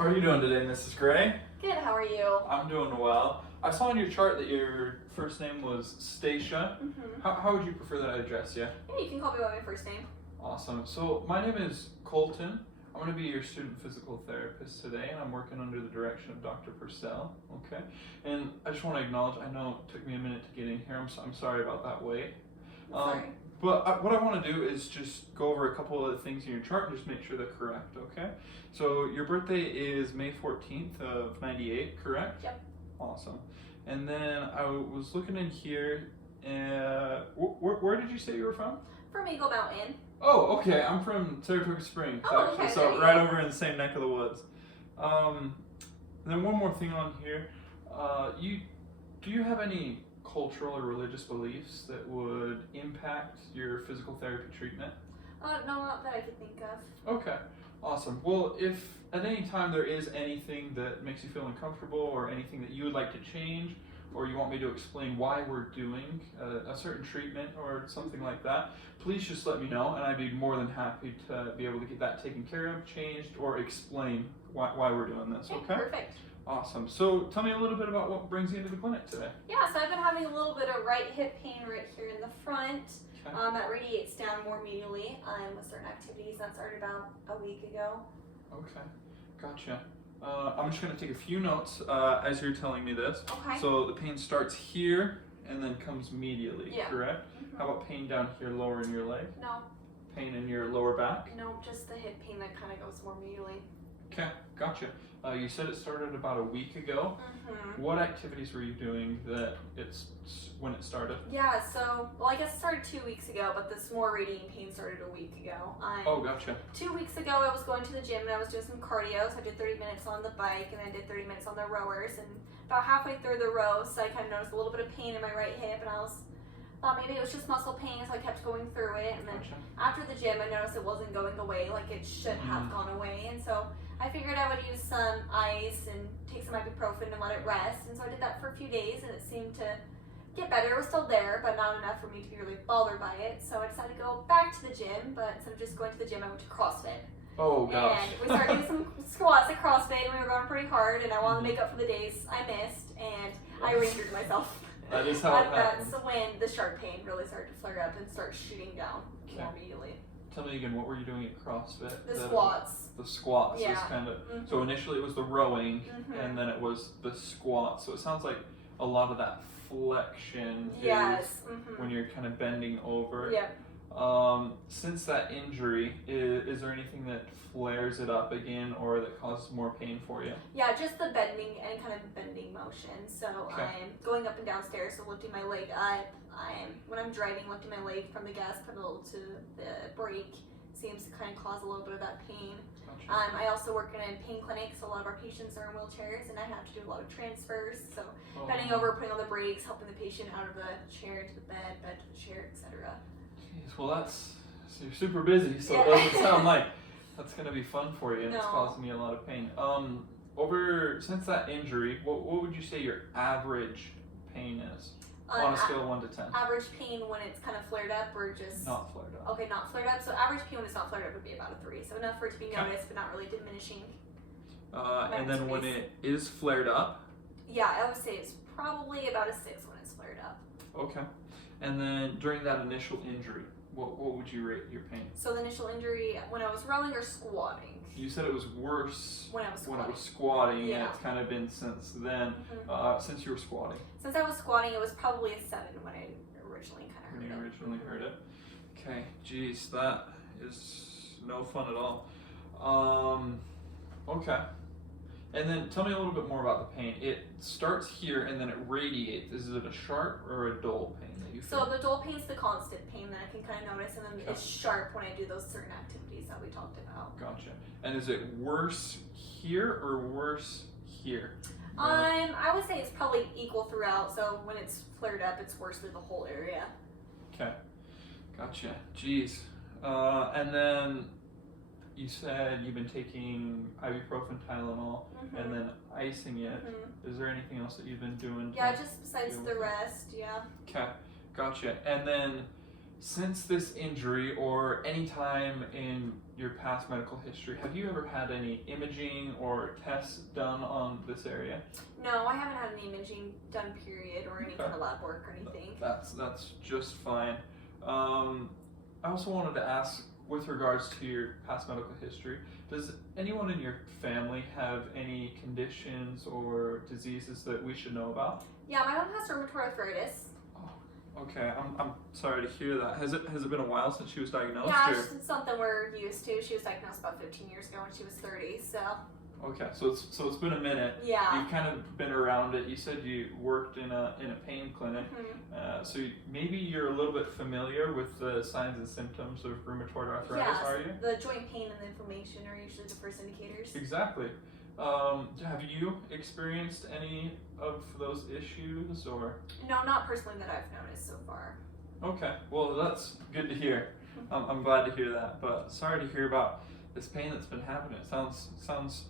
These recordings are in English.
How are you doing today, Mrs. Gray? Good, how are you? I'm doing well. I saw on your chart that your first name was Stacia. Mm-hmm. How would you prefer that I address you? Yeah, you can call me by my first name. Awesome. So my name is Colton. I'm going to be your student physical therapist today, and I'm working under the direction of Dr. Purcell. Okay. And I just want to acknowledge, I know it took me a minute to get in here. I'm sorry about that wait. Sorry. But what I want to do is just go over a couple of the things in your chart and just make sure they're correct, okay? So your birthday is May 14th of 98, correct? Yep. Awesome. And then I was looking in here, where did you say you were from? From Eagle Mountain. Oh, okay. I'm from Saratoga Springs, Oh, actually, okay, so there right you go. over in the same neck of the woods. And then one more thing on here. Do you have any cultural or religious beliefs that would impact your physical therapy treatment? No, not that I could think of. Okay, awesome. Well, if at any time there is anything that makes you feel uncomfortable or anything that you would like to change, or you want me to explain why we're doing a certain treatment or something like that, please just let me know, and I'd be more than happy to be able to get that taken care of, changed, or explain why we're doing this, okay? Perfect. Awesome. So tell me a little bit about what brings you into the clinic today. Yeah, so I've been having a little bit of right hip pain right here in the front. Okay. That radiates down more medially with certain activities. That started about a week ago. Okay, gotcha. I'm just going to take a few notes as you're telling me this. Okay. So the pain starts here and then comes medially, Yeah. correct? Mm-hmm. How about pain down here lower in your leg? No, Pain in your lower back? no, just the hip pain that kind of goes more medially. Okay, gotcha. You said it started about a week ago. Mm-hmm. What activities were you doing when it started? Yeah, so, well, I guess it started 2 weeks ago, but this more radiating pain started a week ago. Oh, gotcha. 2 weeks ago, I was going to the gym and I was doing some cardio. So I did 30 minutes on the bike and then I did 30 minutes on the rowers. And about halfway through the row, so I kind of noticed a little bit of pain in my right hip, and I thought maybe it was just muscle pain, so I kept going through it. And then Gotcha. after the gym, I noticed it wasn't going away like it should have gone away. And so I figured I would use some ice and take some ibuprofen and let it rest. And so I did that for a few days, and it seemed to get better. It was still there, but not enough for me to be really bothered by it. So I decided to go back to the gym, but instead of just going to the gym, I went to CrossFit. Oh, gosh. And we started doing some squats at CrossFit, and we were going pretty hard, and I wanted to make up for the days I missed, and I re-injured myself. That is how it happens. That's when the sharp pain really started to flare up and start shooting down Okay. more immediately. Tell me again, what were you doing at CrossFit? The squats. The squats Yeah. is kind of, Mhm. so initially it was the rowing, Mhm. and then it was the squats. So it sounds like a lot of that flexion Yes. is Mm-hmm. when you're kind of bending over. Yep. Since that injury, is there anything that flares it up again or that causes more pain for you? Yeah, just the bending and kind of bending motion. So Okay. I'm going up and down stairs, so lifting my leg up. When I'm driving, lifting my leg from the gas pedal to the brake seems to kind of cause a little bit of that pain. Gotcha. I also work in a pain clinic, so a lot of our patients are in wheelchairs, and I have to do a lot of transfers. So bending over, putting on the brakes, helping the patient out of the chair to the bed to the chair, etc. Jeez, well, so you're super busy, so Yeah. it doesn't sound like that's going to be fun for you, and it's No. causing me a lot of pain. Since that injury, what would you say your average pain is on a scale of 1 to 10? Average pain when it's kind of flared up, or just Not flared up. okay, not flared up. So average pain when it's not flared up would be about a 3. So enough for it to be Okay. noticed, but not really diminishing. And then when it is flared up, Yeah, I would say it's probably about a 6 when it's flared up. okay. And then during that initial injury, what would you rate your pain? So the initial injury when I was rowing or squatting. You said it was worse When I was when squatting. it was squatting, and Yeah. it's kind of been since then, Mhm. since you were squatting, Since I was squatting, it was probably a 7 when I originally kind of when heard you it. originally heard it. Okay, geez, that is no fun at all. Okay. And then tell me a little bit more about the pain. It starts here and then it radiates. Is it a sharp or a dull pain that you feel? So the dull pain's the constant pain that I can kind of notice, and then Okay. it's sharp when I do those certain activities that we talked about. Gotcha. And is it worse here or worse here? I would say it's probably equal throughout. So when it's flared up, it's worse through the whole area. Okay. Gotcha. Jeez. And then you said you've been taking ibuprofen, Tylenol, and then icing it. Mhm. Is there anything else that you've been doing? Yeah, just besides deal the with it? rest, yeah. Okay, gotcha. And then since this injury or any time in your past medical history, have you ever had any imaging or tests done on this area? No, I haven't had any imaging done, period, or any kind of lab work or anything. That's just fine. I also wanted to ask, with regards to your past medical history, does anyone in your family have any conditions or diseases that we should know about? Yeah, my mom has rheumatoid arthritis. Okay, I'm sorry to hear that. Has it been a while since she was diagnosed? Yeah, or? it's something we're used to. She was diagnosed about 15 years ago when she was 30, so. Okay, so it's been a minute. Yeah. You've kind of been around it. You said you worked in a pain clinic, so maybe you're a little bit familiar with the signs and symptoms of rheumatoid arthritis, are you? The joint pain and the inflammation are usually the first indicators. Exactly. Have you experienced any of those issues, or? No, not personally that I've noticed so far. Okay, well that's good to hear. I'm glad to hear that, but sorry to hear about this pain that's been happening. It sounds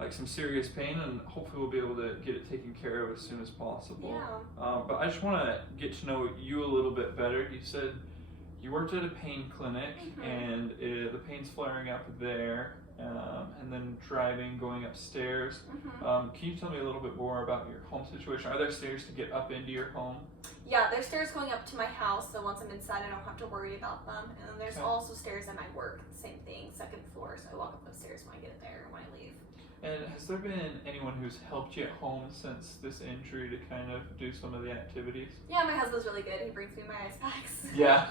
like some serious pain, and hopefully we'll be able to get it taken care of as soon as possible. Yeah. But I just want to get to know you a little bit better. You said you worked at a pain clinic, and the pain's flaring up there, and then driving, going upstairs. Can you tell me a little bit more about your home situation? Are there stairs to get up into your home? Yeah, there's stairs going up to my house, so once I'm inside, I don't have to worry about them. And then there's also stairs at my work, same thing, second floor, so I walk up those stairs when I get there and when I leave. And has there been anyone who's helped you at home since this injury to kind of do some of the activities? Yeah, my husband's really good. He brings me my ice packs. Yeah.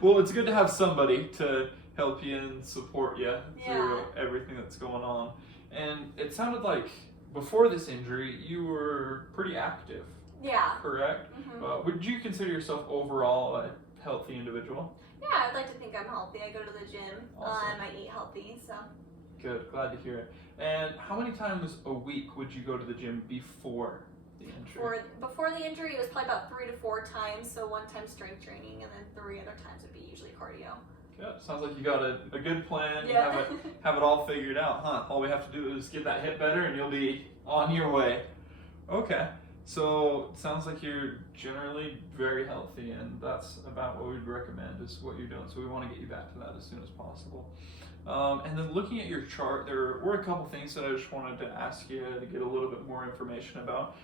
Well, it's good to have somebody to help you and support you through everything that's going on. And it sounded like before this injury, you were pretty active. Yeah. Correct? Would you consider yourself overall a healthy individual? Yeah, I'd like to think I'm healthy. I go to the gym. Awesome. I eat healthy, so. Good, glad to hear it. And how many times a week would you go to the gym before the injury? Before the injury, it was probably about 3 to 4 times. So 1 time strength training, and then 3 other times would be usually cardio. Good. Sounds like you got a good plan. Yeah. You have it all figured out, huh? All we have to do is get that hip better, and you'll be on your way. Okay. So it sounds like you're generally very healthy, and that's about what we'd recommend is what you're doing. So we want to get you back to that as soon as possible. And then looking at your chart, there were a couple things that I just wanted to ask you to get a little bit more information about.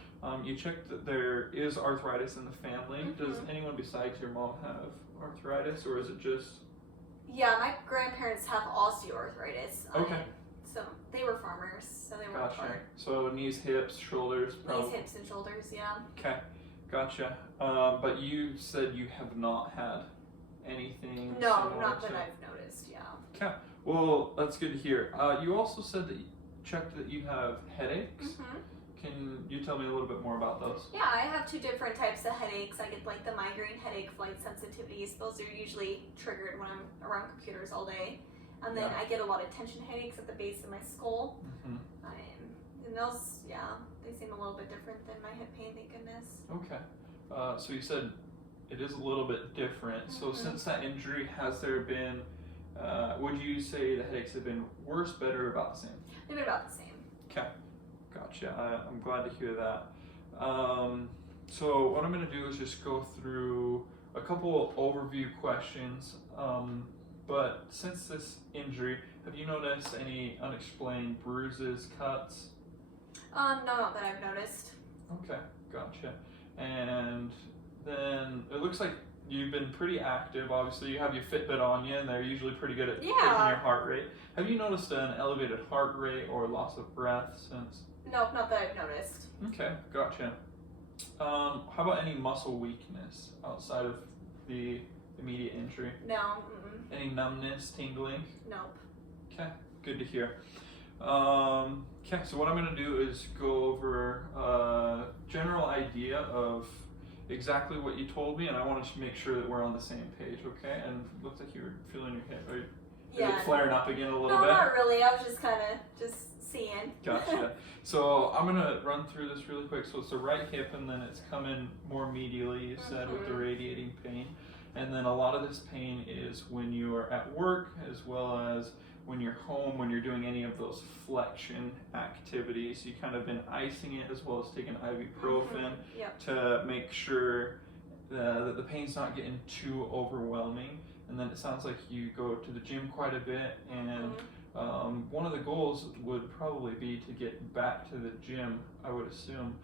You checked that there is arthritis in the family. Does anyone besides your mom have arthritis, or is it just? Yeah, my grandparents have osteoarthritis. Okay. So they were farmers, so they worked hard. So knees, hips, shoulders. Knees, hips, and shoulders. Yeah. Okay, gotcha. But you said you have not had anything. No, not that I've noticed. Yeah. Okay. Well, that's good to hear. You also said that you checked that you have headaches. Can you tell me a little bit more about those? Yeah, I have 2 different types of headaches. I get like the migraine headache, light sensitivities. Those are usually triggered when I'm around computers all day. And then I get a lot of tension headaches at the base of my skull. And those, they seem a little bit different than my hip pain, thank goodness. Okay. So you said it is a little bit different. So since that injury, has there been, would you say the headaches have been worse, better, or about the same? They've been about the same. Okay. Gotcha. I'm glad to hear that. So what I'm going to do is just go through a couple overview questions. But since this injury, have you noticed any unexplained bruises, cuts? No, not that I've noticed. Okay, gotcha. And then it looks like you've been pretty active. Obviously, you have your Fitbit on you, and they're usually pretty good at taking your heart rate. Have you noticed an elevated heart rate or loss of breath since? No, not that I've noticed. Okay, gotcha. How about any muscle weakness outside of the immediate injury? No. Any numbness, tingling? Nope. Okay, good to hear. Okay, so what I'm going to do is go over a general idea of exactly what you told me, and I wanted to make sure that we're on the same page, okay? And it looks like you're feeling your hip. Is it flaring up again a little bit? No, not really. I was just kind of seeing. Gotcha. So I'm going to run through this really quick. So it's the right hip, and then it's coming more medially, you said, with the radiating pain. And then a lot of this pain is when you are at work, as well as when you're home, when you're doing any of those flexion activities. You kind of been icing it, as well as taking ibuprofen to make sure that the pain's not getting too overwhelming. and then it sounds like you go to the gym quite a bit, and one of the goals would probably be to get back to the gym, I would assume.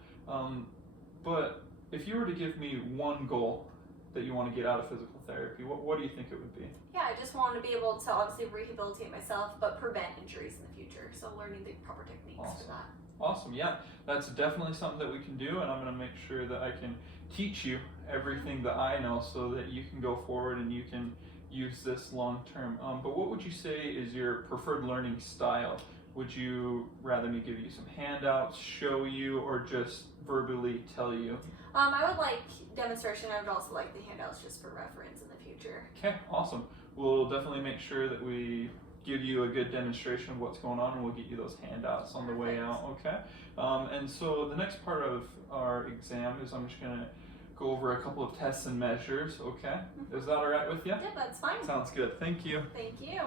But if you were to give me one goal that you want to get out of physical therapy, what do you think it would be? Yeah, I just want to be able to obviously rehabilitate myself, but prevent injuries in the future. So learning the proper techniques for that. Awesome, yeah, that's definitely something that we can do, and I'm going to make sure that I can teach you everything that I know so that you can go forward and you can use this long term. But what would you say is your preferred learning style? Would you rather me give you some handouts, show you, or just verbally tell you? I would like demonstration. I would also like the handouts just for reference in the future. Okay, awesome. We'll definitely make sure that we give you a good demonstration of what's going on, and we'll get you those handouts on the way out, okay? And so the next part of our exam is I'm just going to go over a couple of tests and measures, okay? Is that all right with you? Yeah, that's fine. Sounds good. Thank you. Thank you.